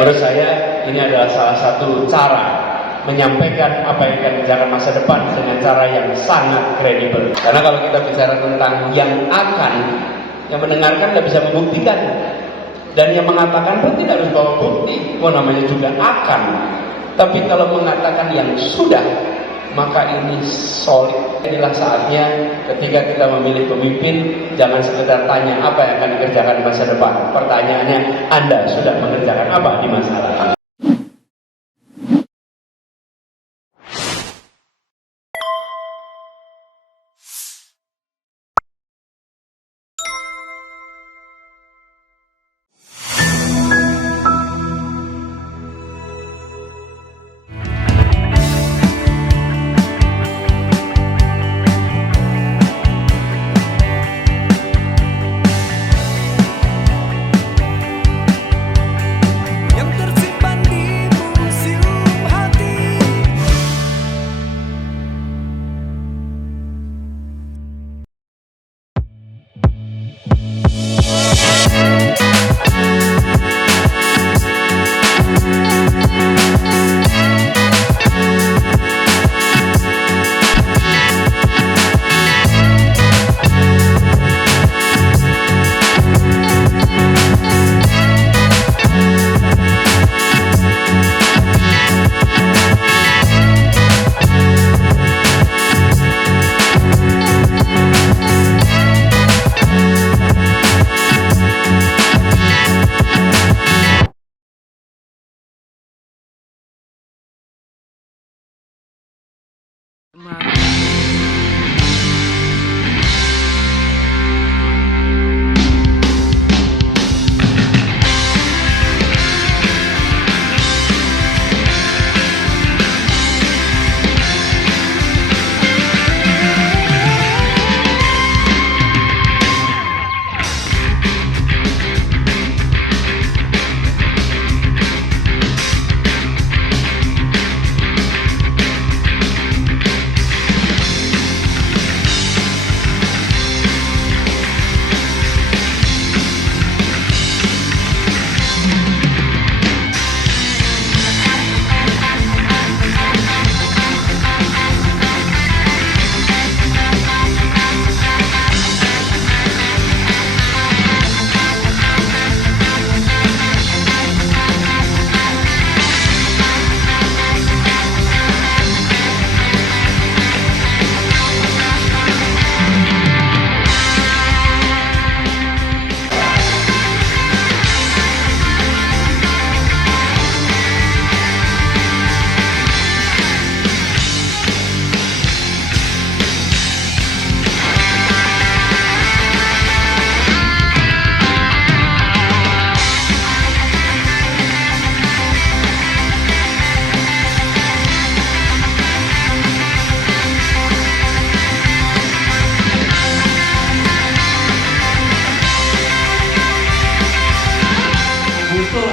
Menurut saya ini adalah salah satu cara menyampaikan apa yang akan dikerjakan masa depan dengan cara yang sangat kredibel. Karena kalau kita bicara tentang yang akan, yang mendengarkan tidak bisa membuktikan, dan yang mengatakan pun tidak harus bawa bukti. Namanya juga akan. Tapi kalau mengatakan yang sudah, maka ini solid. Inilah saatnya ketika kita memilih pemimpin, jangan sekedar tanya apa yang akan dikerjakan di masa depan. Pertanyaannya, Anda sudah mengerjakan apa di masa lalu?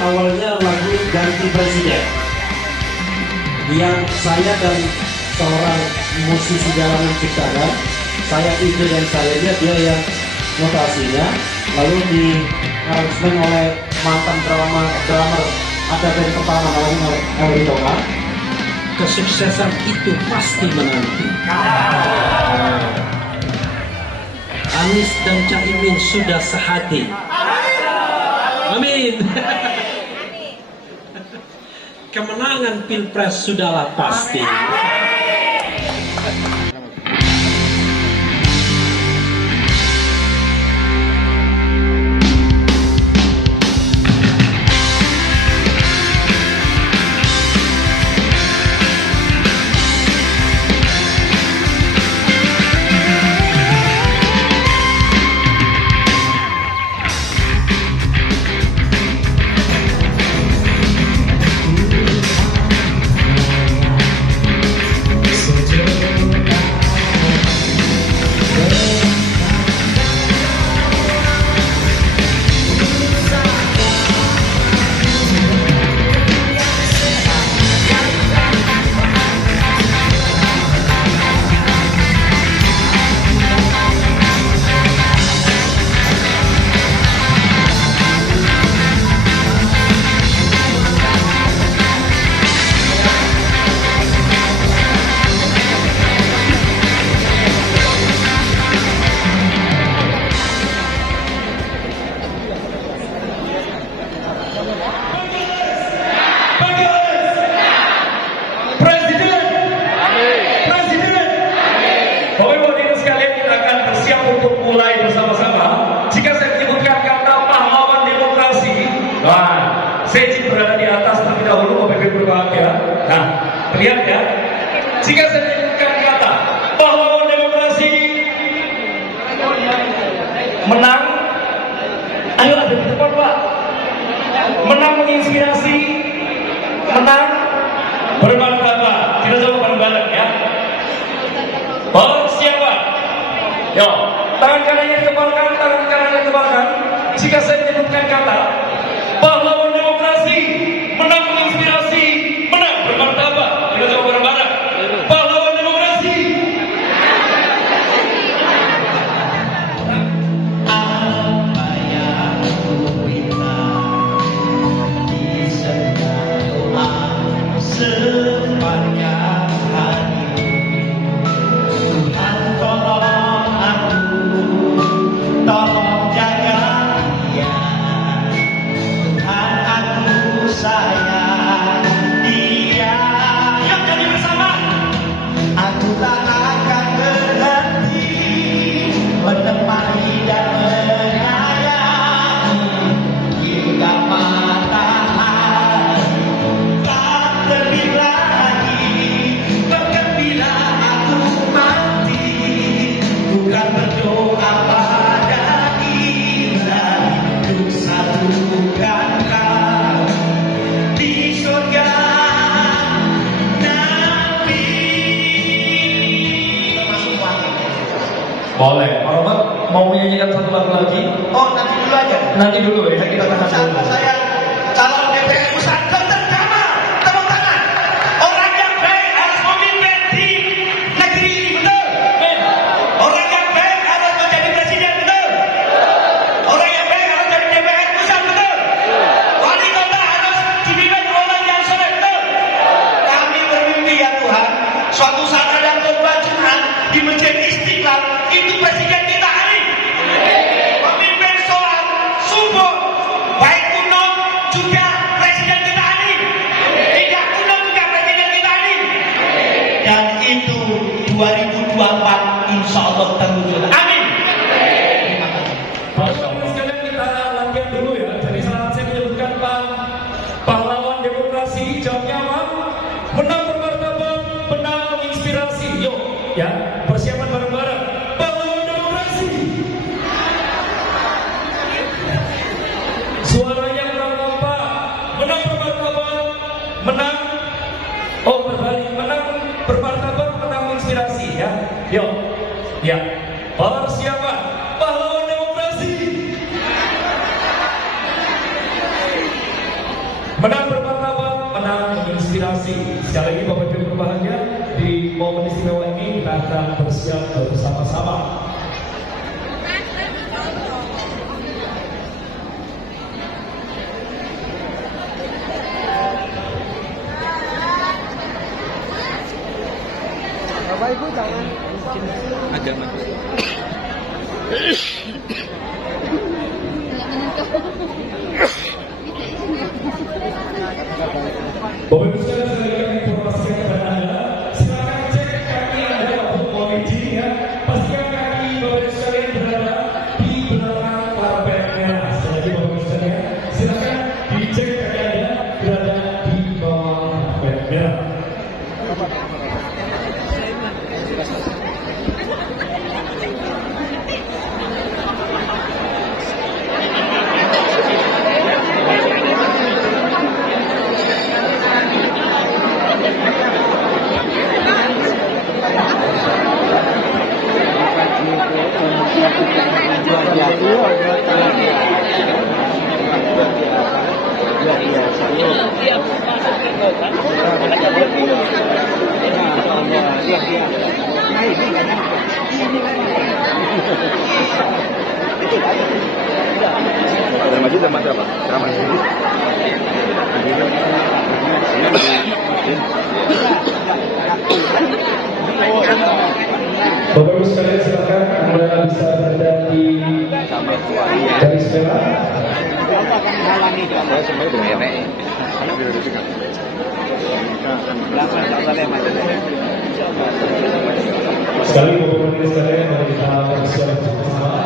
Awalnya lagu ganti presiden yang saya dan seorang musisi jalanan ciptakan, saya ide dan saya lihat dia yang notasinya, lalu di aransemen oleh mantan drummer ada band pertama namanya Elwi Dongan. Kesuksesan itu pasti menanti. Anies dan Caimin sudah sehati. Amin. Kemenangan Pilpres sudahlah pasti. prinsip berada di atas terlebih dahulu, Bapak Ibu berbahagia. Nah, lihat ya, jika saya menyebutkan kata pahlawan demokrasi menang, ayo ada di depan Pak. Menang menginspirasi, menang bermartabat. Kita coba bareng-bareng ya. Siapa? Yo, tangan kanannya tebalkan, tangan kanannya tebalkan. Jika saya menyebutkan kata pahlawan demokrasi, menang menginspirasi, menang bermartabat. Kita coba bareng-bareng. Pahlawan demokrasi. Apa yang ku minta di setiap doa sepanjang hari, Tuhan tolong aku, tolong jaga dia. Tuhan aku sayang dia. Yuk jadi bersama. Aku tak akan berhenti menemani dan menyayangi hingga matahari tak terbit lagi. Bahkan bila aku mati, bukan berdoa pada ilahi untuk satukan kami di surga nanti. Boleh. Pak Romat mau menyanyikan satu lagu lagi? Oh, nanti dulu aja. Nanti dulu ya, kita tahan Sama dulu. saya calon DPR pusat Dr. Kamal. Tepuk tangan. Orang yang baik harus memimpin di negeri ini, betul? Orang yang baik harus menjadi presiden, betul? Orang yang baik harus jadi DPR pusat, betul? Wali kota harus dipimpin orang yang soleh, betul? Kami bermimpi ya Tuhan, suatu saat ada khotbah Jumat di Masjid Istiqlal, itu presiden kita hari. Pemimpin sholat subuh, baik kuno juga presiden kita hari. Tidak kuno juga presiden kita hari. Dan itu 2024 insya Allah terwujud. Amin. Bapak-bapak sekalian, kita latihan dulu ya. Jadi saat saya menyebutkan pahlawan demokrasi, jawabnya apa? Menang bermartabat, menang menginspirasi. Yuk, ya, persiapan bareng-bareng. Pahlawan demokrasi. Suaranya kurang nampak. Menang bermartabat, menang. Oh, berbalik. Menang bermartabat, menang menginspirasi ya. Yuk, ya. Persiapan pahlawan demokrasi. Menang bermartabat, menang menginspirasi. Sekali lagi Bapak Ibu berbahagia, di momen istimewa ini kita akan bersiap bersama-sama. Bapak Ibu jangan Bapak Ibu sekalian, saya akan informasikan kepada Anda. Silakan cek kaki Anda waktu mau izin ya. Pastikan kaki Bapak Ibu sekalian berada di belakang karpet merah. Sekali lagi Bapak Ibu sekalian, silakan dicek kaki Anda berada di bawah karpet merah. Bapak Ibu sekalian, silakan Anda bisa berada di garis merah. Sekali Bapak Ibu sekalian, mari kita bersiap bersama.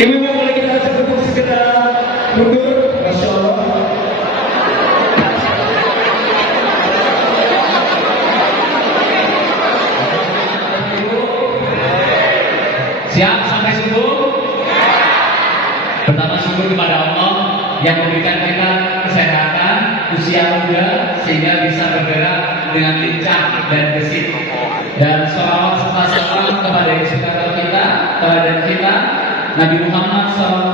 Ibu-ibu boleh kita cukup segera mundur, Masya Allah. Siap sampai subuh? Pertama syukur kepada Allah yang memberikan kita kesehatan, usia muda sehingga bisa bergerak dengan lincah dan gesit. Dan sholawat serta salam kepada inspirator kita, teladan kita, Nabi Muhammad SAW.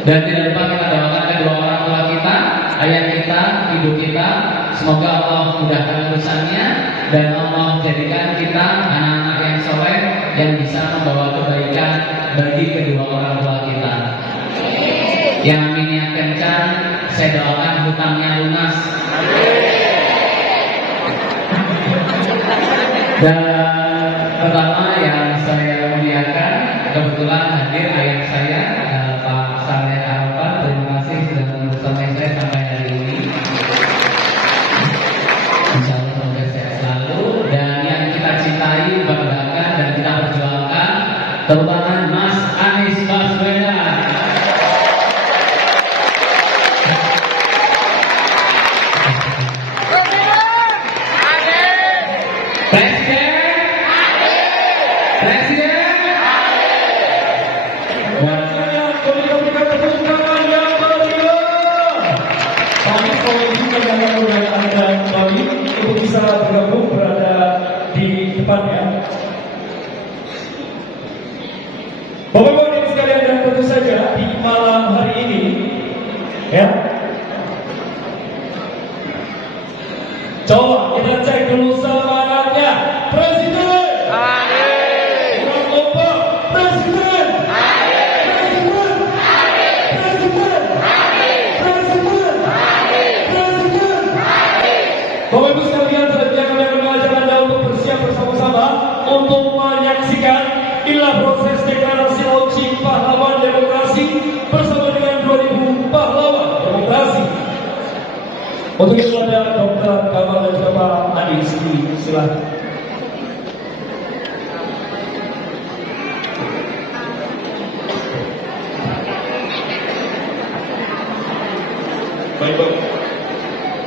Dan tidak lupa kita doakan kedua orang tua kita, ayah kita, ibu kita. Semoga Allah mudahkan urusannya dan Allah jadikan kita anak-anak yang soleh yang bisa membawa kebaikan bagi kedua orang tua kita. Yang aminnya kencang, saya doakan hutangnya lunas. Dan pertama yang saya muliakan, kebetulan hadir ayah saya, Pak Saleh Arafat. Terima kasih sudah bersama saya sampai hari ini. Insya Allah semoga sehat selalu. Dan yang kita cintai, banggakan dan kita perjuangkan, terutama Mas Anies Baswedan. Untuk bisa bergabung berada di depannya. Bapak-bapak dan sekalian, dan tentu saja di malam hari ini, ya, diisi. Silahkan.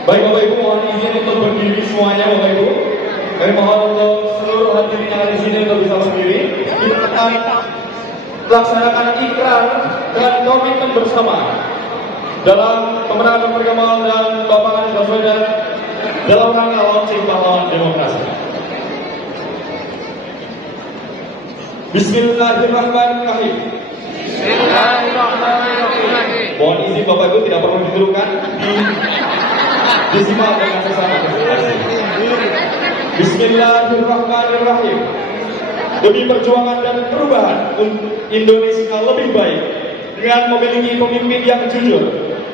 Baik Bapak Ibu, mohon izin untuk berdiri semuanya Bapak Ibu. Kami mohon untuk seluruh hadirin yang ada di sini untuk bisa berdiri. Kita akan melaksanakan ikrar dan komitmen bersama dalam pemenangan Dr. Kemal dan Bapak Anies Baswedan dalam rangka launching pahlawan demokrasi. Bismillahirrahmanirrahim. Mohon izin Bapak Ibu tidak perlu didudukkan, disimak dengan sesama. Bismillahirrahmanirrahim. Demi perjuangan dan perubahan untuk Indonesia lebih baik dengan memiliki pemimpin yang jujur,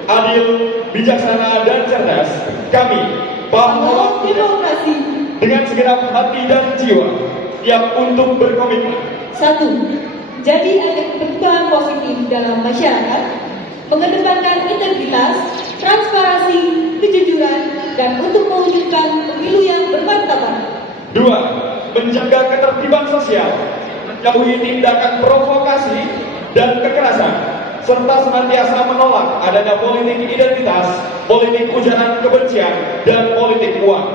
adil, bijaksana dan cerdas, kami pahlawan demokrasi dengan segenap hati dan jiwa yang untuk berkomitmen. 1. Jadi agen perubahan positif dalam masyarakat, mengedepankan integritas, transparansi, kejujuran, dan untuk mewujudkan pemilu yang bermartabat. 2. Menjaga ketertiban sosial, menjauhi tindakan provokasi dan kekerasan, serta senantiasa menolak adanya politik identitas, politik ujaran kebencian, dan politik uang.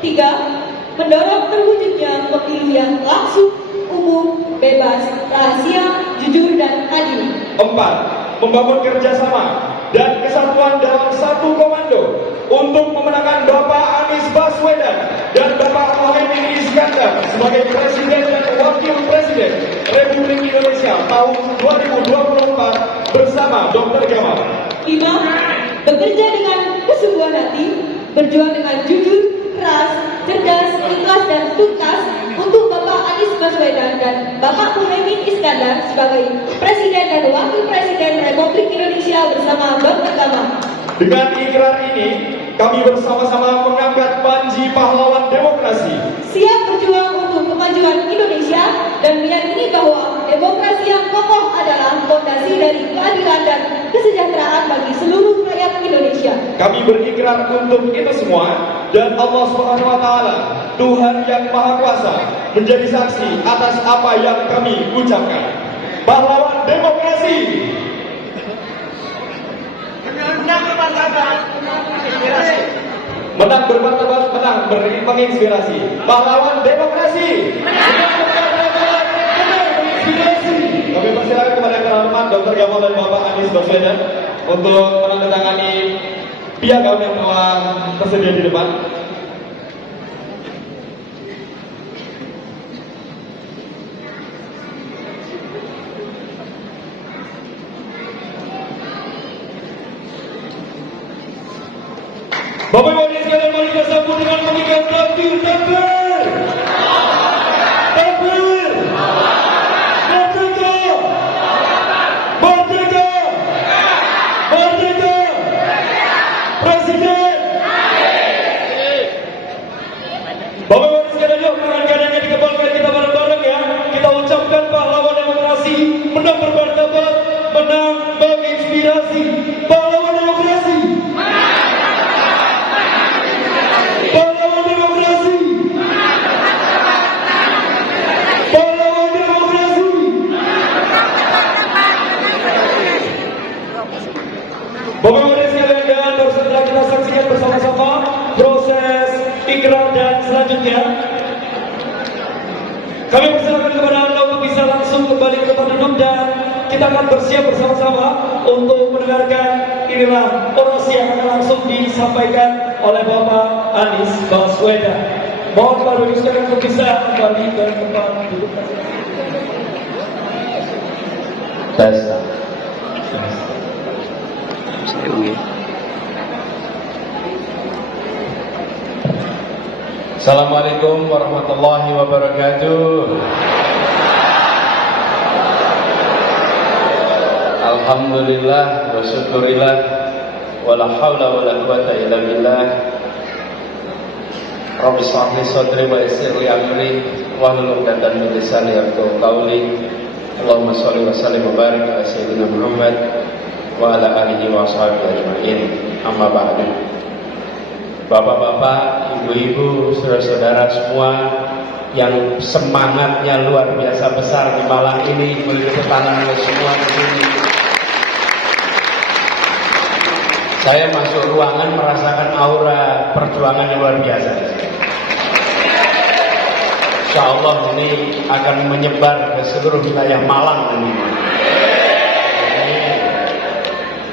3. Mendorong terwujudnya pemilu yang langsung, umum, bebas, rahasia, jujur, dan adil. 4. Membangun kerjasama dan kesatuan dalam satu komando untuk memenangkan Bapak Anies Baswedan dan Bapak Muhaimin Iskandar sebagai Presiden dan Wakil Presiden Republik Indonesia tahun 2024 bersama Dr. Kemal. 5. Bekerja dengan kesungguhan hati, berjuang dengan jujur, keras, cerdas, ikhlas, dan tuntas untuk Bapak Anies Baswedan dan Bapak Muhaimin Iskandar sebagai Presiden dan Wakil Presiden Republik Indonesia bersama Dr. Kemal. Dengan ikrar ini, kami bersama-sama mengangkat panji pahlawan demokrasi. Siap berjuang untuk kemajuan Indonesia dan meyakini bahwa demokrasi yang kokoh adalah fondasi dari keadilan dan kesejahteraan bagi seluruh rakyat Indonesia. Kami berikrar untuk itu semua dan Allah Subhanahu wa taala, Tuhan yang Maha Kuasa, menjadi saksi atas apa yang kami ucapkan. Pahlawan demokrasi. Menang bermartabat, inspirasi. Menang bermartabat, menang menginspirasi. Pahlawan demokrasi. Menang bermartabat, menang menginspirasi. Kami persilakan kepada yang terhormat Dr. Kemal dan Bapak Anies Baswedan untuk menandatangani piagam yang telah tersedia di depan. Bapak Ibu hadirin sekalian, mari kita sambut dengan mengikat takbir, takbir, takbir, merdeka, merdeka, merdeka, Presiden. Bapak Ibu hadirin sekalian, yuk tangan kanannya dikepalkan kita bareng-bareng ya. Kita ucapkan pahlawan demokrasi, menang bermartabat, menang menginspirasi. Pahlawan demokrasi. Pahlawan demokrasi. Pahlawan demokrasi. Bapak Ibu hadirin sekalian, dan baru saja kita saksikan bersama-sama proses ikrar dan selanjutnya. Kami persilakan kepada Anda untuk bisa langsung kembali ke tempat duduk dan kita akan bersiap bersama-sama untuk mendengarkan inilah orasi yang akan langsung disampaikan oleh Bapak Anies Baswedan. Mohon Bapak Ibu sekalian untuk bisa kembali ke tempat duduk. Tes. Assalamualaikum warahmatullahi wabarakatuh. Alhamdulillah wa syukurillah wala haula wala quwata illa billah. Rabbi shrah li sadri wa yassir li amri wahlul 'uqdatam min lisani yafqahu qawli. Allahumma shalli wa sallim wa barik ala sayyidina Muhammad wa ala alihi wa ashabihi ajma'in. Amma ba'du. Bapak-bapak, ibu-ibu, saudara-saudara semua yang semangatnya luar biasa besar di Malang ini, boleh tepuk tangan oleh semua di sini. Saya masuk ruangan merasakan aura perjuangan yang luar biasa. Insya Allah ini akan menyebar ke seluruh wilayah Malang ini.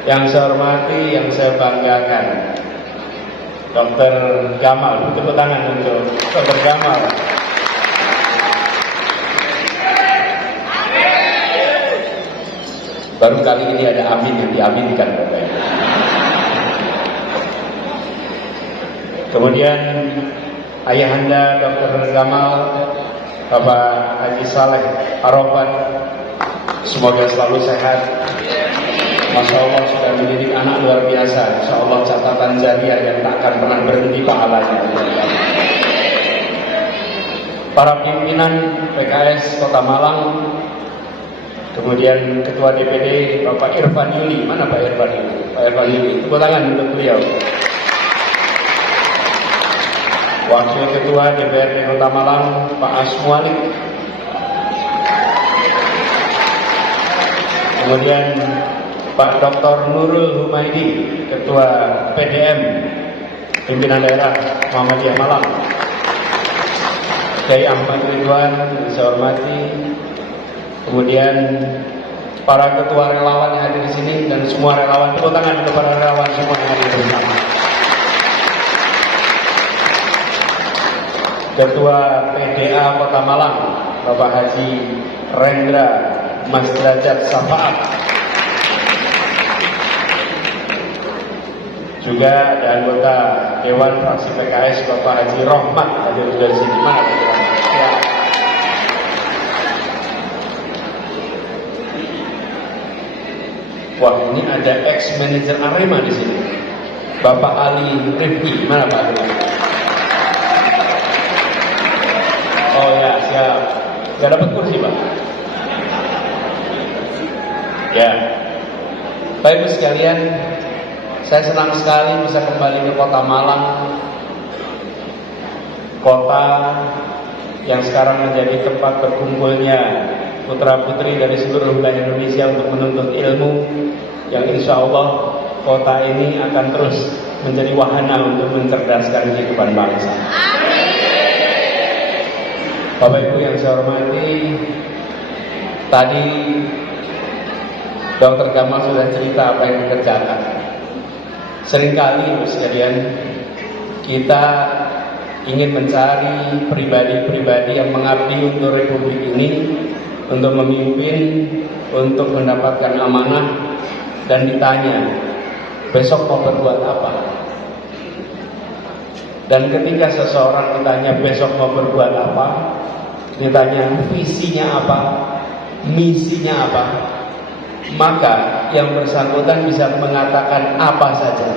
Yang saya hormati, yang saya banggakan, Dr. Gamal, tepuk tangan untuk Dr. Gamal. Baru kali ini ada amin yang diaminkan, Bapak Ibu. Kemudian ayahanda Dr. Gamal, Bapak Haji Saleh Arafat, semoga selalu sehat. Masya Allah sudah mendidik anak luar biasa. Insya Allah catatan jariah yang tak akan pernah berhenti pahalanya. Para pimpinan PKS Kota Malang, kemudian Ketua DPD Bapak Irfan Yuli, mana Pak Irfan Yuli? Pak Irfan Yuli, tepuk tangan untuk beliau. Wakil Ketua DPRD Kota Malang Pak Asmualik. Kemudian Pak Dr. Nurul Humaydi, Ketua PDM Pimpinan Daerah Muhammadiyah Malang. Kiai Ahmad Ridwan, yang saya hormati. Kemudian para ketua relawan yang hadir di sini dan semua relawan, tepuk tangan untuk para relawan semua yang hadir bersama. Ketua PDA Kota Malang, Bapak Haji Rendra Mas Derajat Safaat. Juga ada anggota Dewan Fraksi PKS Bapak Haji Rohmat hadir juga di sini. Mana Pak Rohmat? Ya. Wah, ini ada ex-manajer Arema di sini. Bapak Ali Rifki. Mana Pak Ali? Oh ya, siap. Gak dapat kursi Pak? Ya. Bapak Ibu sekalian, saya senang sekali bisa kembali ke Kota Malang, kota yang sekarang menjadi tempat berkumpulnya putra-putri dari seluruh wilayah Indonesia untuk menuntut ilmu, yang insya Allah kota ini akan terus menjadi wahana untuk mencerdaskan kehidupan bangsa. Bapak Ibu yang saya hormati, tadi Dr. Gamal sudah cerita apa yang dikerjakan. Seringkali Ibu sekalian, kita ingin mencari pribadi-pribadi yang mengabdi untuk Republik ini, untuk memimpin, untuk mendapatkan amanah, dan ditanya, besok mau berbuat apa? Dan ketika seseorang ditanya besok mau berbuat apa, ditanya visinya apa, misinya apa, maka yang bersangkutan bisa mengatakan apa saja,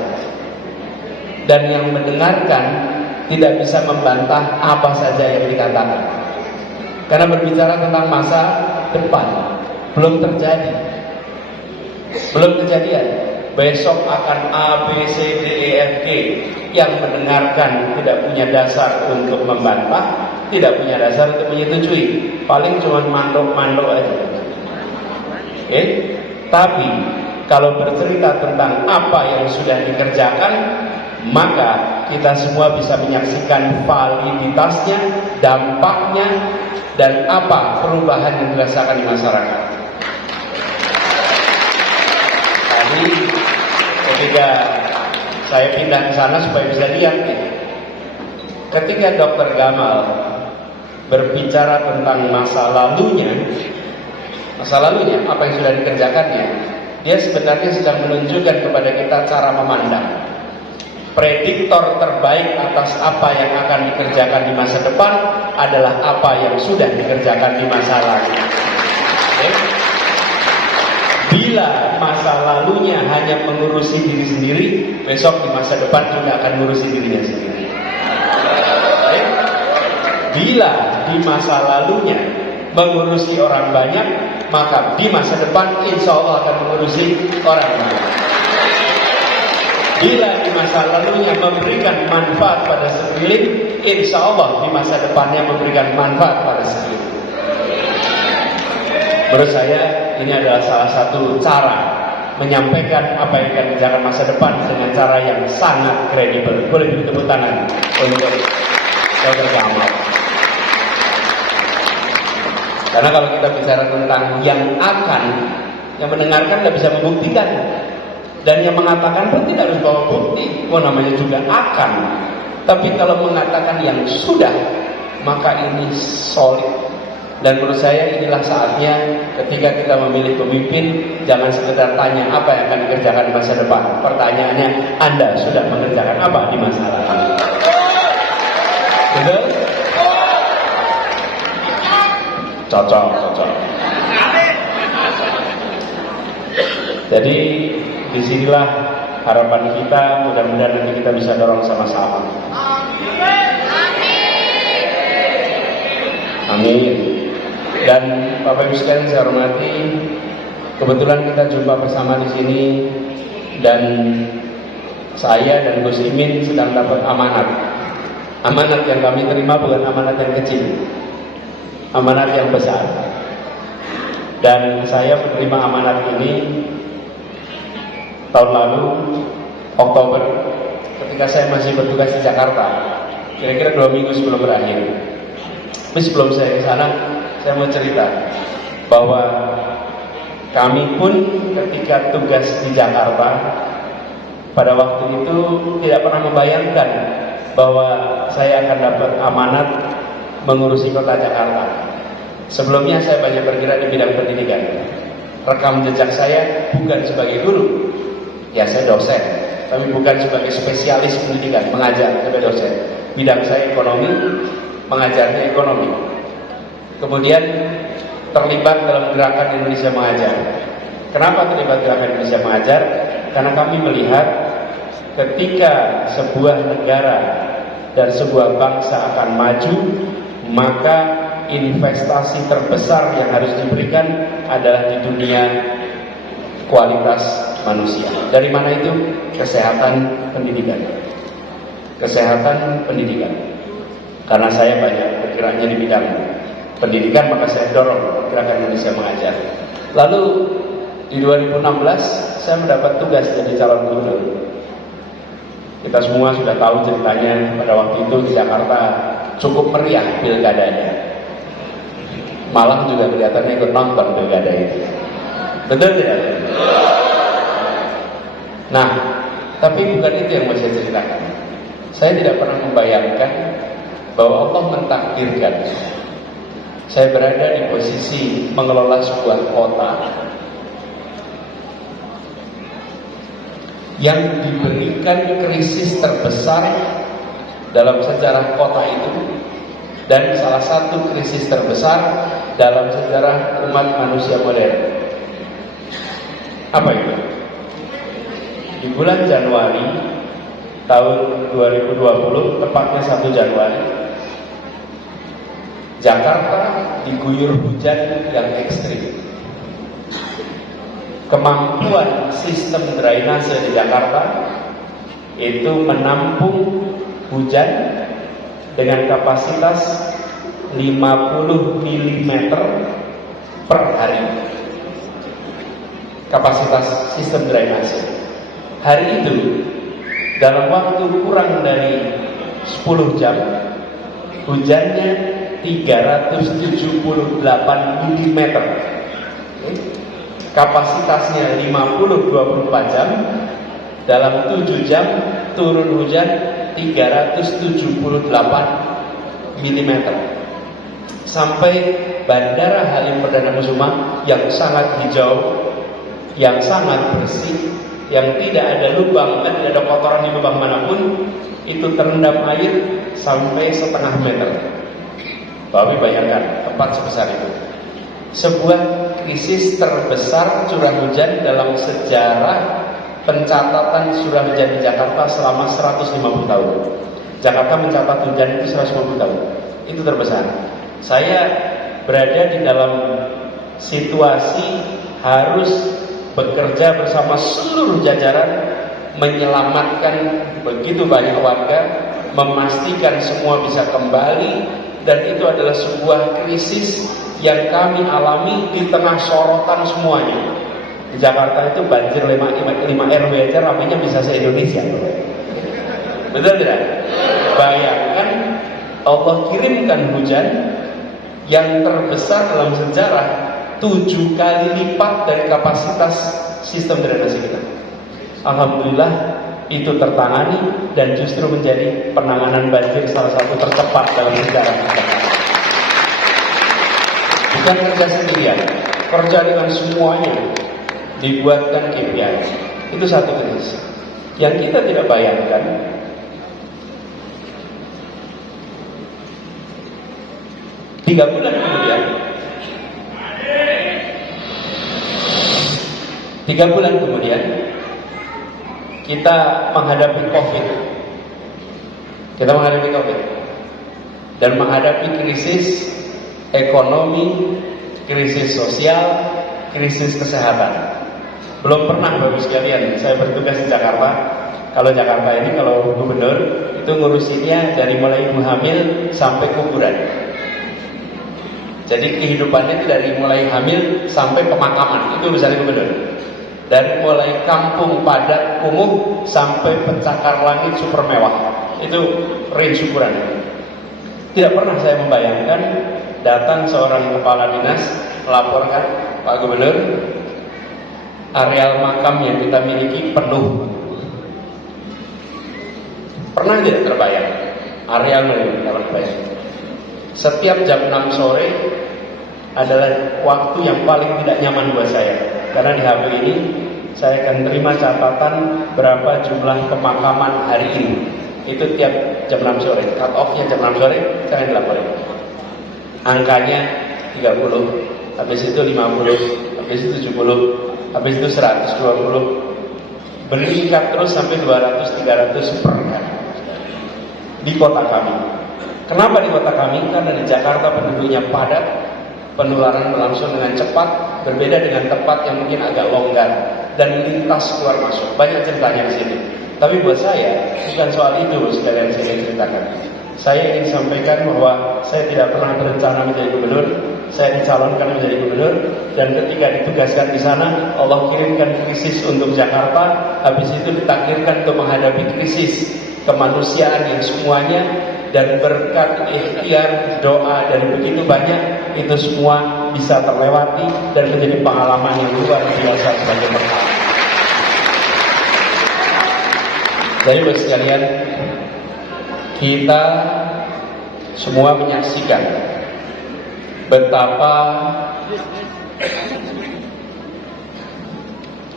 dan yang mendengarkan tidak bisa membantah apa saja yang dikatakan. Karena berbicara tentang masa depan belum terjadi, belum kejadian. Besok akan A, B, C, D, E, F, G. Yang mendengarkan tidak punya dasar untuk membantah, tidak punya dasar untuk menyetujui. Paling cuma mandok-mandok aja. Oke? Tapi kalau bercerita tentang apa yang sudah dikerjakan, maka kita semua bisa menyaksikan validitasnya, dampaknya, dan apa perubahan yang dirasakan di masyarakat. Tadi ketika saya pindah ke sana supaya bisa lihat nih, ketika Dr. Gamal berbicara tentang masa lalunya apa yang sudah dikerjakannya, dia sebenarnya sedang menunjukkan kepada kita cara memandang. Prediktor terbaik atas apa yang akan dikerjakan di masa depan adalah apa yang sudah dikerjakan di masa lalu. Okay? Bila masa lalunya hanya mengurusi diri sendiri, besok di masa depan juga akan mengurusi dirinya sendiri. Okay? Bila di masa lalunya mengurusi orang banyak, maka di masa depan insya Allah akan mengurusi orang banyak. Bila di masa lalunya memberikan manfaat pada sekeliling, insya Allah di masa depannya memberikan manfaat pada sekeliling. Menurut saya ini adalah salah satu cara menyampaikan apa yang akan kerjakan masa depan dengan cara yang sangat kredibel. Boleh beri tepuk tangan untuk Saudara Kamal. Karena kalau kita bicara tentang yang akan, yang mendengarkan tidak bisa membuktikan, dan yang mengatakan pun tidak harus bawa bukti. Oh, namanya juga akan. Tapi kalau mengatakan yang sudah, maka ini solid. Dan menurut saya inilah saatnya ketika kita memilih pemimpin, jangan sekedar tanya apa yang akan dikerjakan di masa depan. Pertanyaannya, Anda sudah mengerjakan apa di masa lalu? Betul? Cocok. Jadi disinilah harapan kita, mudah-mudahan nanti kita bisa dorong sama-sama. Amin. Dan Bapak Ibu sekalian saya hormati, kebetulan kita jumpa bersama di sini dan saya dan Gus Imin sedang dapat amanat. Amanat yang kami terima bukan amanat yang kecil, amanat yang besar. Dan saya menerima amanat ini tahun lalu Oktober ketika saya masih bertugas di Jakarta, kira-kira 2 minggu sebelum berakhir. Tapi sebelum saya ke sana, saya mau cerita bahwa kami pun ketika tugas di Jakarta pada waktu itu tidak pernah membayangkan bahwa saya akan dapat amanat mengurusi kota Jakarta. Sebelumnya saya banyak bergerak di bidang pendidikan. Rekam jejak saya bukan sebagai guru, ya saya dosen, tapi bukan sebagai spesialis pendidikan, mengajar sebagai dosen. Bidang saya ekonomi, mengajarnya ekonomi. Kemudian terlibat dalam gerakan Indonesia Mengajar. Kenapa terlibat gerakan Indonesia Mengajar? Karena kami melihat ketika sebuah negara dan sebuah bangsa akan maju, maka investasi terbesar yang harus diberikan adalah di dunia kualitas manusia. Dari mana itu? Kesehatan pendidikan. Kesehatan pendidikan. Karena saya banyak bergeraknya di bidang pendidikan, maka saya dorong gerakan Indonesia Mengajar. Lalu di 2016 saya mendapat tugas jadi calon gubernur. Kita semua sudah tahu ceritanya, pada waktu itu di Jakarta cukup meriah pilkadanya. Malang juga kelihatannya ikut nonton pilkada itu. Betul tidak? Nah, tapi bukan itu yang mau saya ceritakan. Saya tidak pernah membayangkan bahwa Allah mentakdirkan saya berada di posisi mengelola sebuah kota yang diberikan krisis terbesar dalam sejarah kota itu, dan salah satu krisis terbesar dalam sejarah umat manusia modern. Apa itu? Di bulan Januari tahun 2020, tepatnya 1 Januari, Jakarta diguyur hujan yang ekstrim. Kemampuan sistem drainase di Jakarta itu menampung hujan dengan kapasitas 50 mm per hari. Kapasitas sistem drainase. Hari itu dalam waktu kurang dari 10 jam hujannya 378 mm. Kapasitasnya 50-24 jam. Dalam 7 jam turun hujan 378 mm. Sampai Bandara Halim Perdana Kusuma yang sangat hijau, yang sangat bersih, yang tidak ada lubang dan tidak ada kotoran di lubang manapun, itu terendam air sampai setengah meter. Bapak bayangkan tempat sebesar itu. Sebuah krisis terbesar curah hujan dalam sejarah pencatatan curah hujan di Jakarta selama 150 tahun. Jakarta mencatat hujan itu 150 tahun. Itu terbesar. Saya berada di dalam situasi harus bekerja bersama seluruh jajaran menyelamatkan begitu banyak warga, memastikan semua bisa kembali, dan itu adalah sebuah krisis yang kami alami di tengah sorotan semuanya. Di Jakarta itu banjir 5 RW aja ramainya bisa se-Indonesia. Betul tidak? Bayangkan Allah kirimkan hujan yang terbesar dalam sejarah 7 kali lipat dari kapasitas sistem drainase kita. Alhamdulillah itu tertangani dan justru menjadi penanganan banjir salah satu tercepat dalam sejarah kita. Bukan kerja sendirian, kerja dengan semuanya, dibuatkan KPI. Itu satu krisis yang kita tidak bayangkan. Tiga bulan kemudian kita menghadapi COVID. Dan menghadapi krisis ekonomi, krisis sosial, krisis kesehatan. Belum pernah Bapak sekalian saya bertugas di Jakarta. Kalau Jakarta ini, kalau gubernur itu ngurusinnya dari mulai ibu hamil sampai kuburan. Jadi kehidupannya itu dari mulai hamil sampai pemakaman, itu urusannya gubernur. Dari mulai kampung padat kumuh sampai pencakar langit super mewah, itu range ukurannya. Tidak pernah saya membayangkan datang seorang kepala dinas melaporkan, Pak Gubernur, areal makam yang kita miliki penuh. Pernah tidak terbayang? Areal yang tidak terbayang. Setiap jam 6 sore adalah waktu yang paling tidak nyaman buat saya. Karena di HP ini saya akan terima catatan berapa jumlah pemakaman hari ini. Itu tiap jam 6 sore. Cut off-nya jam 6 sore, saya akan dilaporin. Angkanya 30, habis itu 50, habis itu 70, habis itu 120. Meningkat terus sampai 200-300 per hari. Di kota kami. Kenapa di kota kami? Karena di Jakarta penduduknya padat, penularan berlangsung dengan cepat, berbeda dengan tempat yang mungkin agak longgar dan lintas keluar masuk. Banyak ceritanya di sini. Tapi buat saya bukan soal itu sekalian saya ingin ceritakan. Saya ingin sampaikan bahwa saya tidak pernah berencana menjadi gubernur. Saya dicalonkan menjadi gubernur dan ketika ditugaskan di sana, Allah kirimkan krisis untuk Jakarta. Habis itu ditakdirkan untuk menghadapi krisis kemanusiaan yang semuanya, dan berkat ikhtiar doa dan begitu banyak itu semua bisa terlewati dan menjadi pengalaman yang luar biasa sebagai berkah. Jadi buat sekalian, kita semua menyaksikan betapa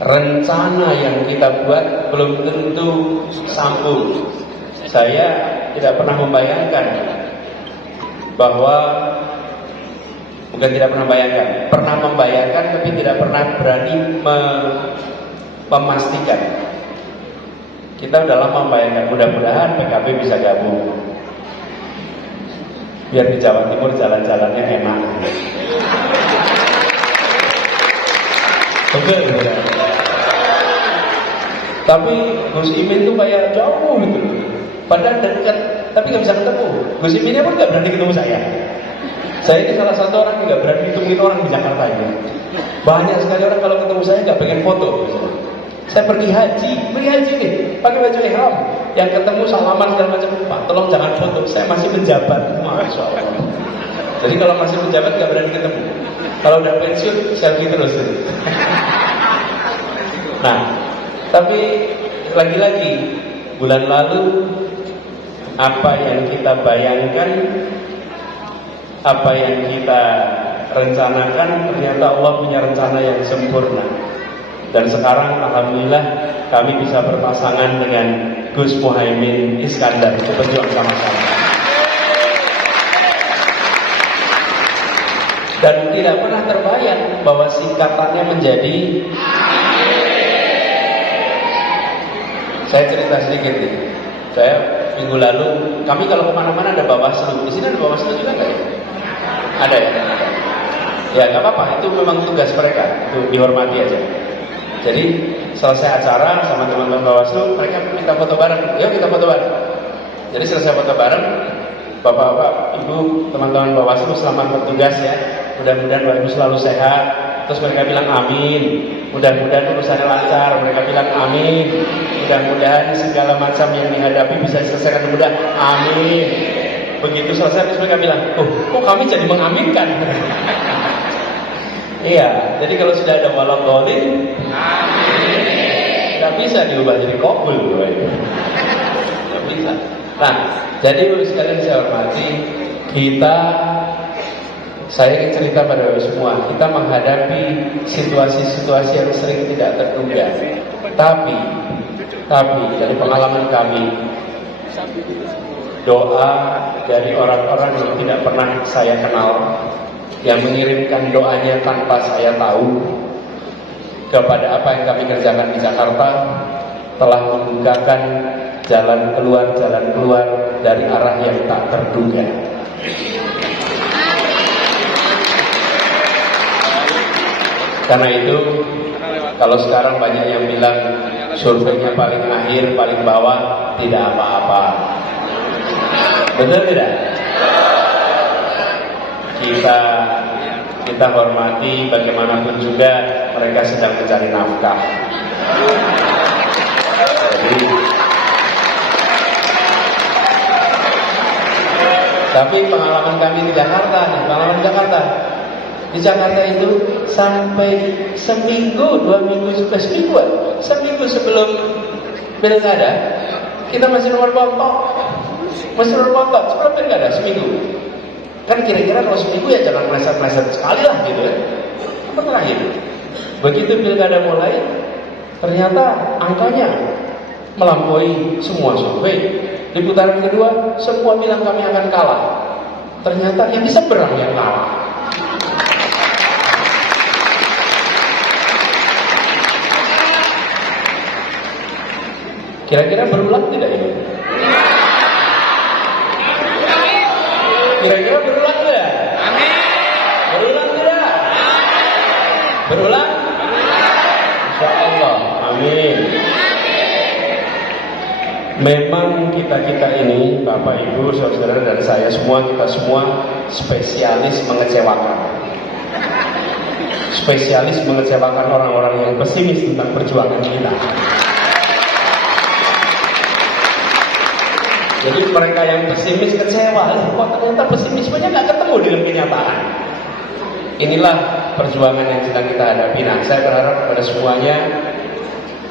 rencana yang kita buat belum tentu sambung. Saya tidak pernah membayangkan bahwa, bukan tidak pernah membayangkan tapi tidak pernah berani memastikan. Kita udah lama membayangkan, mudah-mudahan PKB bisa gabung biar di Jawa Timur jalan-jalannya enak. Betul, betul. Tapi Gus Imin tuh kayak jauh gitu, padahal dekat, tapi nggak bisa ketemu. Gus Iminnya pun nggak berani ketemu saya. Saya ini salah satu orang yang nggak berani ditemuin orang di Jakarta ini. Banyak sekali orang kalau ketemu saya nggak pengen foto. Saya pergi haji nih, pakai baju ihram, yang ketemu salaman segala macam, Pak, tolong jangan foto, saya masih menjabat, Masya Allah. Jadi kalau masih menjabat nggak berani ketemu. Kalau udah pensiun selfie terus. Nah, tapi lagi-lagi bulan lalu apa yang kita bayangkan, apa yang kita rencanakan, ternyata Allah punya rencana yang sempurna. Dan sekarang alhamdulillah kami bisa berpasangan dengan Gus Muhaimin Iskandar, itu berjuang sama-sama. Dan tidak pernah terbayang bahwa singkatannya menjadi. Saya cerita sedikit nih. Saya minggu lalu, kami kalau kemana-mana ada Bawaslu. Di sini ada Bawaslu juga nggak ya? Ada ya? Ya nggak apa-apa, itu memang tugas mereka, itu dihormati aja. Jadi selesai acara sama teman-teman Bawaslu, mereka minta foto bareng. Yuk kita foto bareng. Jadi selesai foto bareng, Bapak-bapak, Ibu, teman-teman Bawaslu selamat bertugas ya. Mudah-mudahan Bapak Ibu selalu sehat. Terus mereka bilang amin. Mudah-mudahan urusannya lancar. Mereka bilang amin. Mudah-mudahan segala macam yang dihadapi bisa diselesaikan mudah. Amin. Begitu selesai terus mereka bilang, kok kami jadi mengaminkan? Iya, jadi kalau sudah ada walau dolin, nggak bisa diubah jadi kobul, nggak bisa. Nah, jadi sekalian saya hormati, saya ingin cerita pada Bapak semua, kita menghadapi situasi-situasi yang sering tidak terduga. Tapi dari pengalaman kami, doa dari orang-orang yang tidak pernah saya kenal, yang mengirimkan doanya tanpa saya tahu kepada apa yang kami kerjakan di Jakarta, telah membukakan jalan keluar dari arah yang tak terduga. Karena itu, kalau sekarang banyak yang bilang surveinya paling akhir, paling bawah, tidak apa-apa. Betul tidak? Kita hormati, bagaimanapun juga mereka sedang mencari nafkah. Jadi, tapi pengalaman kami di Jakarta, di Jakarta itu sampai seminggu, 2 minggu, seminggu sebelum pilkada, kita masih nomor bontok sebelum pilkada seminggu. Kan kira-kira kalau seminggu ya jangan meleset-meleset sekali lah gitu ya. Apa terakhir? Begitu pilkada mulai, ternyata angkanya melampaui semua survei. Di putaran kedua, semua bilang kami akan kalah. Ternyata yang di seberang yang kalah. Kira-kira berulang tidak ini? Kira-kira berulang tidak? Amin. Berulang tidak? Berulang? Insya Allah. Amin. Memang kita ini, Bapak Ibu, saudara dan saya semua, kita semua spesialis mengecewakan. Spesialis mengecewakan orang-orang yang pesimis tentang perjuangan kita. Jadi mereka yang pesimis kecewa, kok ternyata pesimismenya nggak ketemu dengan kenyataan. Inilah perjuangan yang sedang kita hadapi. Nah, saya berharap pada semuanya,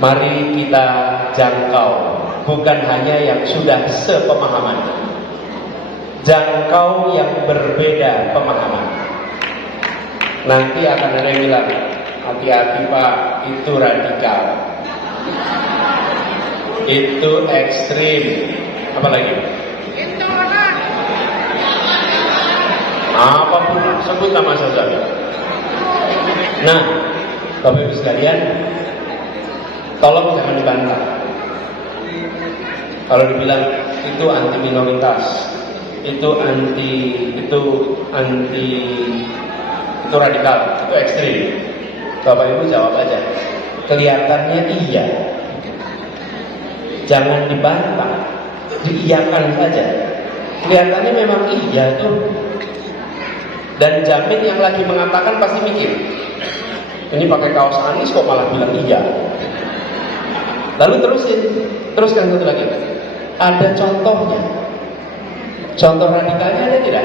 mari kita jangkau, bukan hanya yang sudah sepemahaman, jangkau yang berbeda pemahaman. Nanti akan ada yang bilang, hati-hati Pak, itu radikal, itu ekstrim. Apa lagi? Apapun, sebut nama saja. Nah, Bapak Ibu sekalian, tolong jangan dibantah. Kalau dibilang itu anti minoritas, itu radikal, itu ekstrim. Bapak Ibu jawab aja. Kelihatannya iya. Jangan dibantah. Diiyakan saja. Kelihatannya memang iya tuh. Dan jamin yang lagi mengatakan pasti mikir, ini pakai kaos Anies kok malah bilang iya. Lalu teruskan satu lagi. Ada contohnya. Contoh radikalnya ada tidak?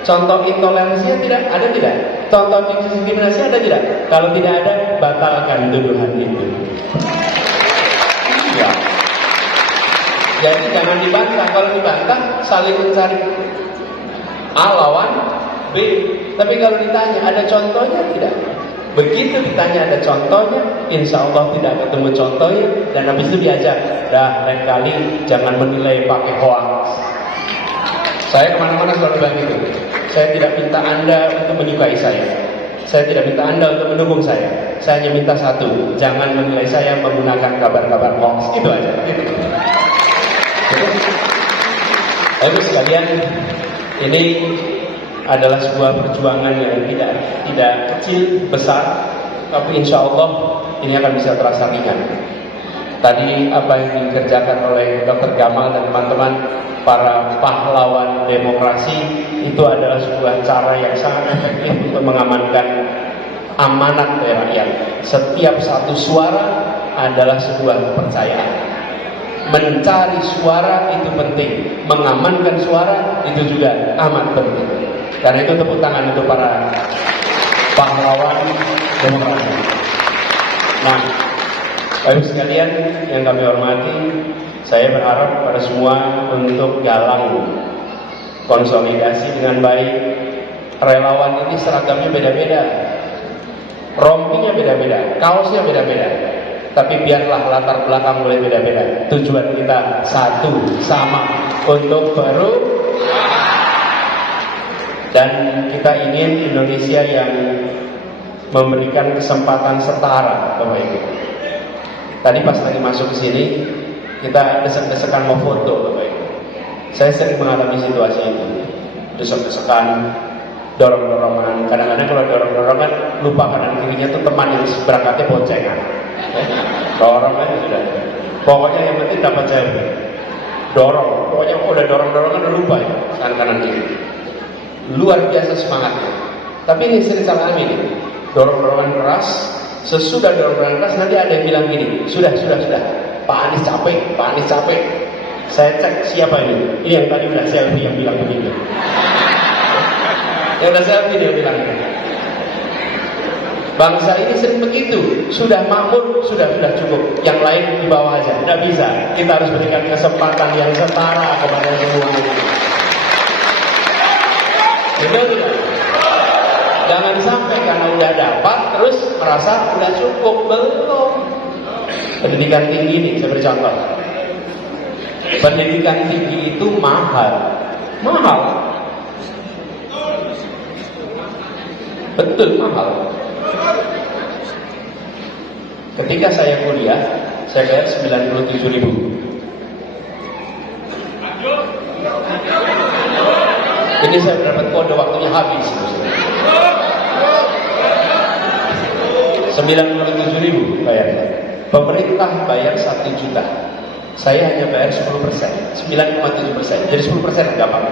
Contoh intoleransinya tidak? Ada tidak? Contoh diskriminasi ada tidak? Kalau tidak ada, batalkan tuduhan itu. Iya. Jadi jangan dibantah. Kalau dibantah, saling mencari A lawan B. Tapi kalau ditanya ada contohnya tidak? Begitu ditanya ada contohnya, insya Allah tidak ketemu contohnya. Dan habis itu diajak, dah lain kali jangan menilai pakai hoax. Saya kemana-mana selalu bilang gitu. Saya tidak minta Anda untuk menyukai saya. Saya tidak minta Anda untuk mendukung saya. Saya hanya minta satu, jangan menilai saya menggunakan kabar-kabar hoax. Itu aja. Gitu. Lalu sekalian, ini adalah sebuah perjuangan yang tidak kecil, besar, tapi insya Allah ini akan bisa terasa ringan. Tadi apa yang dikerjakan oleh Dr. Gamal dan teman-teman para pahlawan demokrasi itu adalah sebuah cara yang sangat efektif untuk mengamankan amanat dari rakyat. Setiap satu suara adalah sebuah kepercayaan. Mencari suara itu penting, mengamankan suara itu juga amat penting. Karena itu tepuk tangan untuk para pahlawan demokrasi. Nah, Bapak sekalian yang kami hormati, saya berharap pada semua untuk galang konsolidasi dengan baik. Relawan ini seragamnya beda-beda, rompinya beda-beda, kaosnya beda-beda, tapi biarlah latar belakang boleh beda-beda. Tujuan kita satu, sama, untuk dan kita ingin Indonesia yang memberikan kesempatan setara, Bapak Ibu. Tadi pas lagi masuk ke sini, kita desek-desekan mau foto, Bapak Ibu. Saya sering mengalami situasi itu, desek-desekan, dorong-dorongan. Kadang-kadang kalau dorong-dorongan, lupa kanan kirinya tuh teman yang berangkatnya boncengan. Dorong aja sudah. Pokoknya yang penting dapat cewek. Dorong, pokoknya udah dorong-dorongan udah lupa ya, kanan kiri. Luar biasa semangatnya. Tapi ini sering salah amini. Dorong-dorongan keras. Sesudah dorong-dorongan keras nanti ada yang bilang gini, sudah. Pak Anies capek. Saya cek siapa ini. Ini yang tadi udah selfie yang bilang begitu. Yang udah selfie dia bilang gitu. Bangsa ini sering begitu. Sudah makmur, sudah cukup. Yang lain di bawah aja. Tidak bisa. Kita harus berikan kesempatan yang setara kepada semuanya. Betul tidak? Jangan sampai karena udah dapat terus merasa udah cukup. Belum. Pendidikan tinggi ini, saya beri contoh. Pendidikan tinggi itu mahal. Betul mahal. Ketika saya kuliah, saya bayar 97.000. Ini saya dapat kode waktunya habis. 97.000 bayarnya. Pemerintah bayar 1 juta. Saya hanya bayar 10%, 9,7%. Jadi 10% gampang.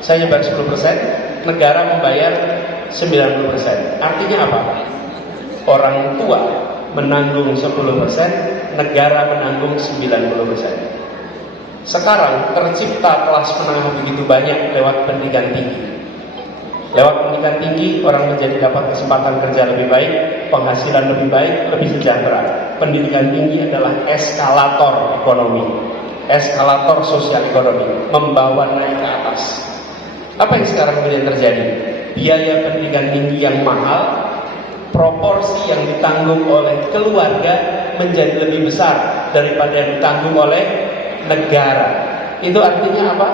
Saya bayar 10%, negara membayar 90%. Artinya apa? Orang tua menanggung 10%, negara menanggung 90%. Sekarang tercipta kelas menengah begitu banyak lewat pendidikan tinggi. Lewat pendidikan tinggi, orang menjadi dapat kesempatan kerja lebih baik, penghasilan lebih baik, lebih sejahtera. Pendidikan tinggi adalah eskalator ekonomi, eskalator sosial ekonomi, membawa naik ke atas. Apa yang sekarang kemudian terjadi? Biaya pendidikan tinggi yang mahal, proporsi yang ditanggung oleh keluarga menjadi lebih besar daripada yang ditanggung oleh negara. Itu artinya apa?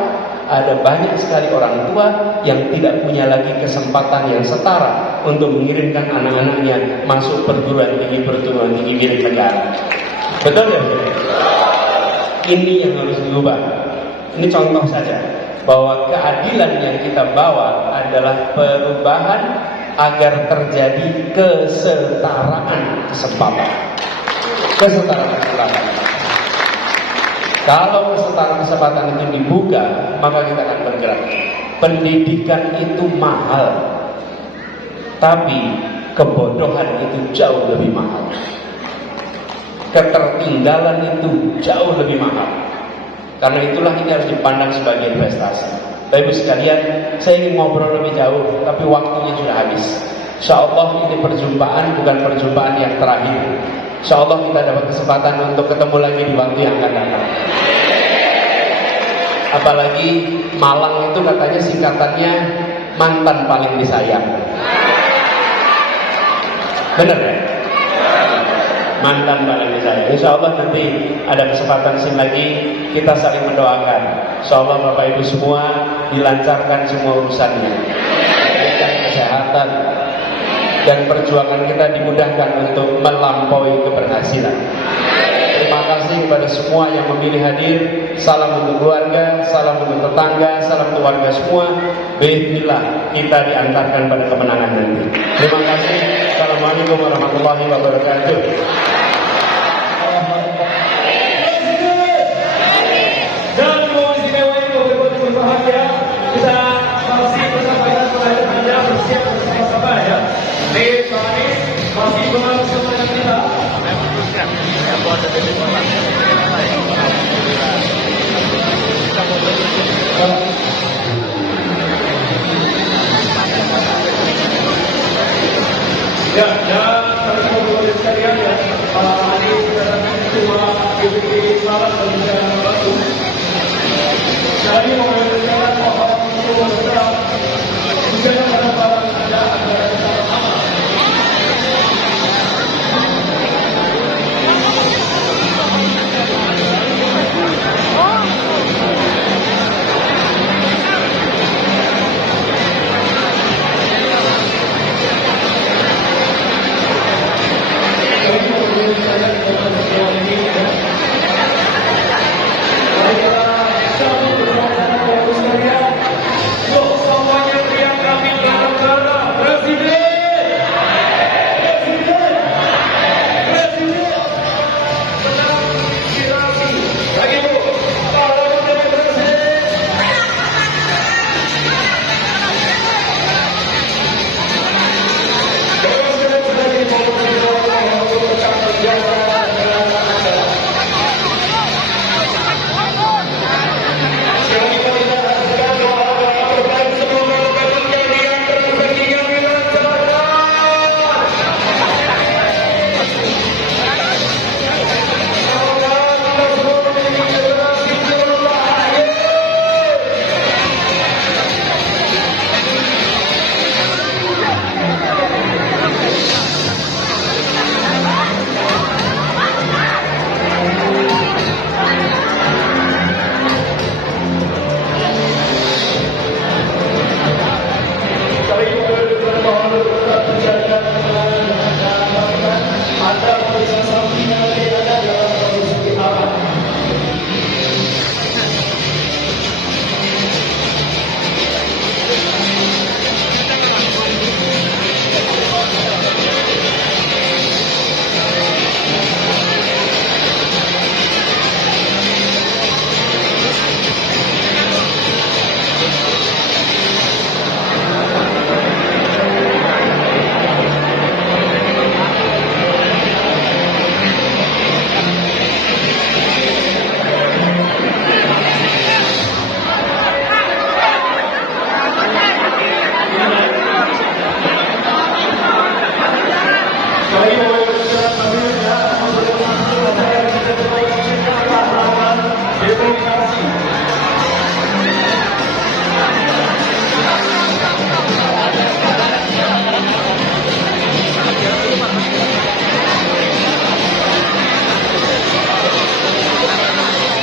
Ada banyak sekali orang tua yang tidak punya lagi kesempatan yang setara untuk mengirimkan anak-anaknya masuk perguruan tinggi milik negara. Betul ya? Ini yang harus diubah. Ini contoh saja bahwa keadilan yang kita bawa adalah perubahan agar terjadi kesetaraan kesempatan. Kalau kesetaraan kesempatan itu dibuka, maka kita akan bergerak. Pendidikan itu mahal, tapi kebodohan itu jauh lebih mahal. Ketertinggalan itu jauh lebih mahal. Karena itulah ini harus dipandang sebagai investasi. Bapak Ibu sekalian, saya ingin ngobrol lebih jauh, tapi waktunya sudah habis. Insyaallah ini perjumpaan bukan perjumpaan yang terakhir. Insyaallah kita dapat kesempatan untuk ketemu lagi di waktu yang akan datang. Apalagi Malang itu katanya singkatannya mantan paling disayang. Benar ya? Mantan paling disayang. Insyaallah nanti ada kesempatan sini lagi kita saling mendoakan. Insyaallah Bapak Ibu semua dilancarkan semua urusannya, diberikan kesehatan, dan perjuangan kita dimudahkan untuk melampaui keberhasilan. Terima kasih kepada semua yang memilih hadir. Salam untuk keluarga, salam untuk tetangga, salam untuk warga semua. Bismillah, kita diantarkan pada kemenangan nanti. Terima kasih. Assalamualaikum. Wassalamualaikum warahmatullahi wabarakatuh. Dan momen istimewa ini betul-betul berbahagia. Kita masih bersabar kepada Anda bersiap bersama-sama ya. Baik, Pak Anies masih bersama dengan kita. Ya, dan kami mau sekalian ya, Pak Anies adalah Ketua DPD Malang dan juga Batu. Jadi mengucapkan bahwa untuk kita juga pada para anda adalah sama-sama.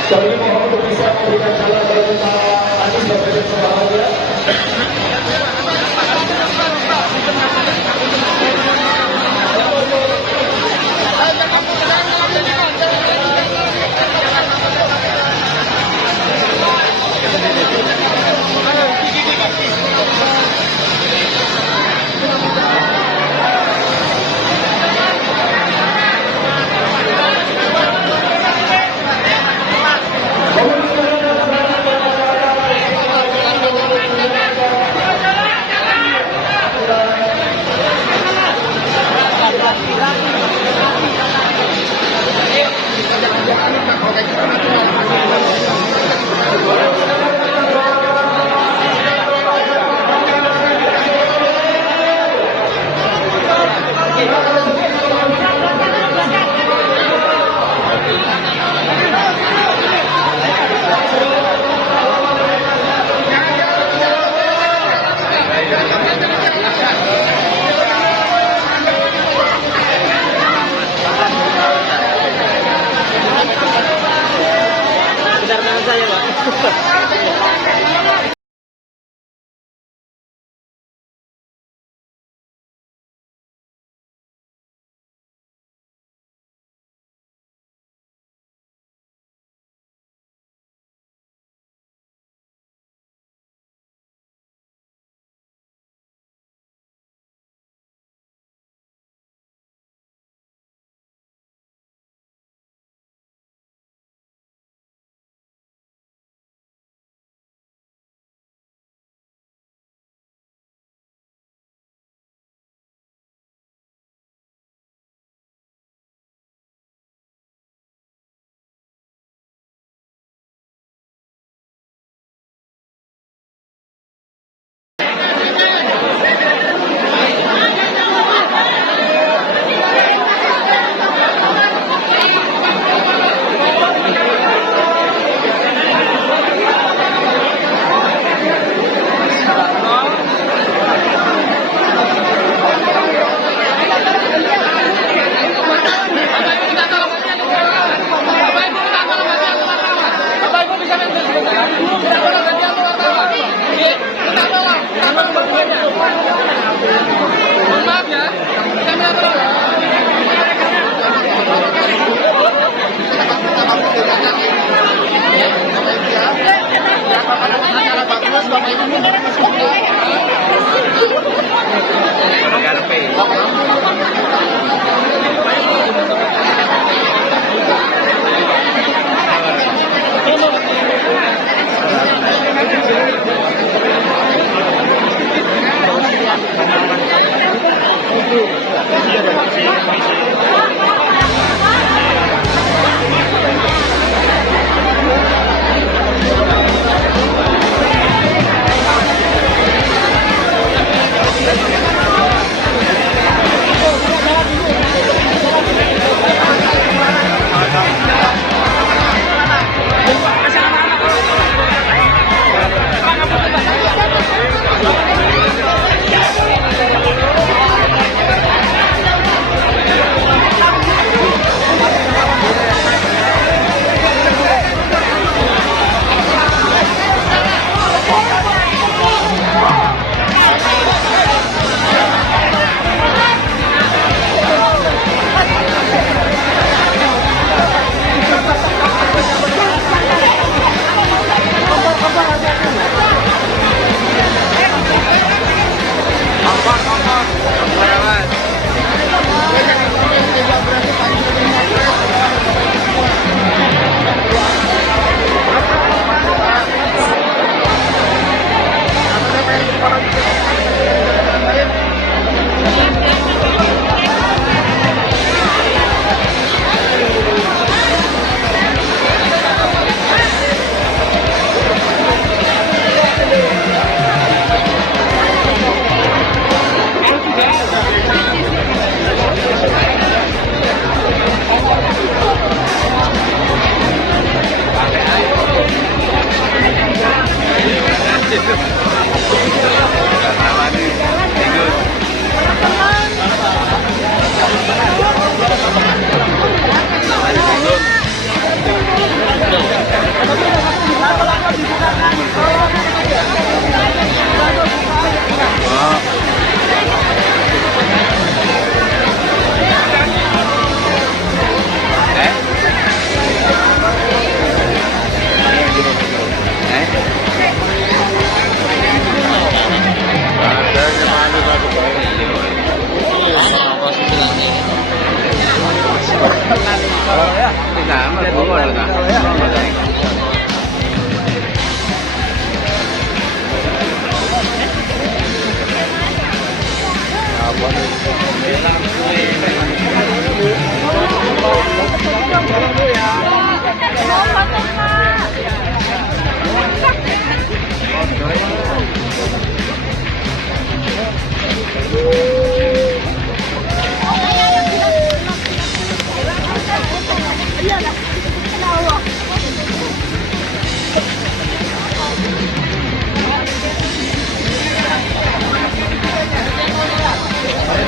Kami mohon untuk bisa memberikan jalan bagi Pak Anies dan Bapak berbahagia.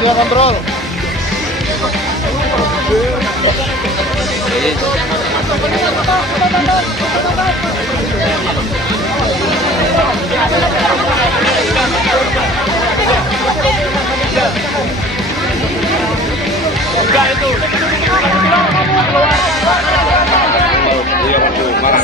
Kita kontrol. Enggak itu. Iya, marah.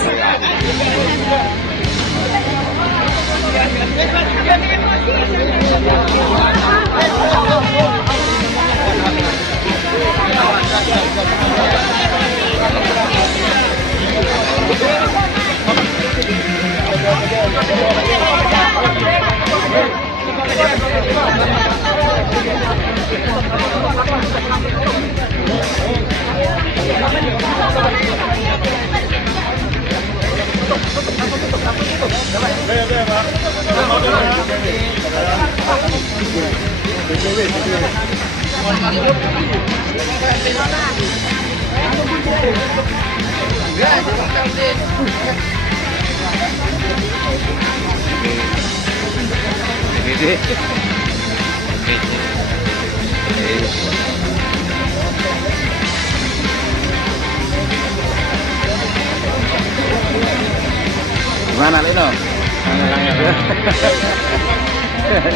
Gimana Lino?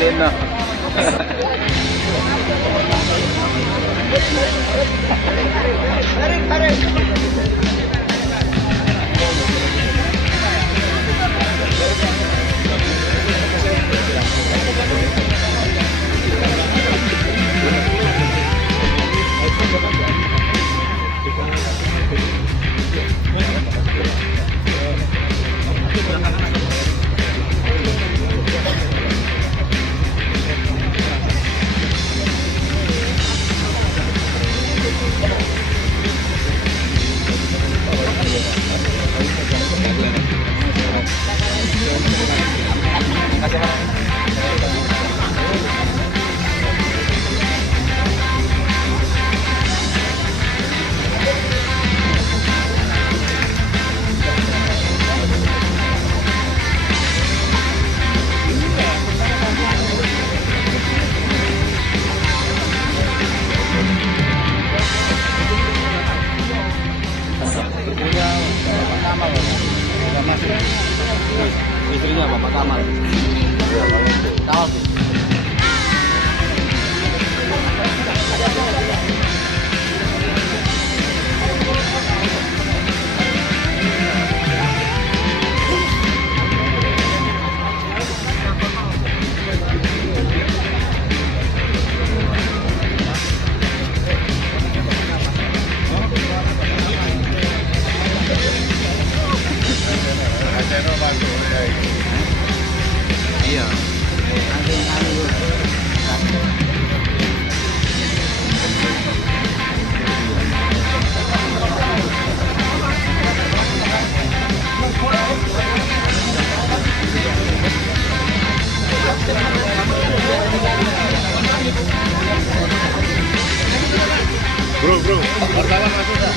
Lino. Istrinya Bapak Kamal. Kamal. Iya. Bro, wartawan masuk dah.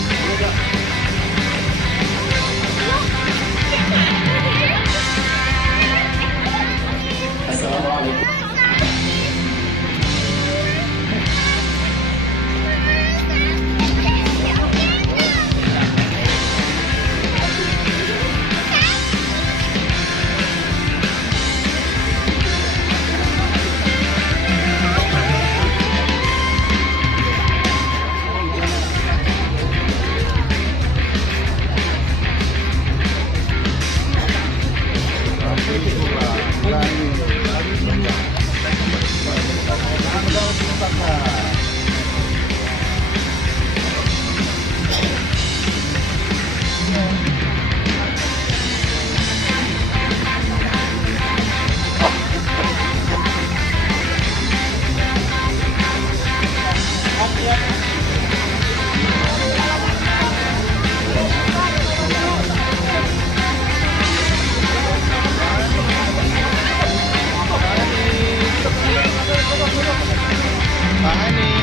Pak Ani.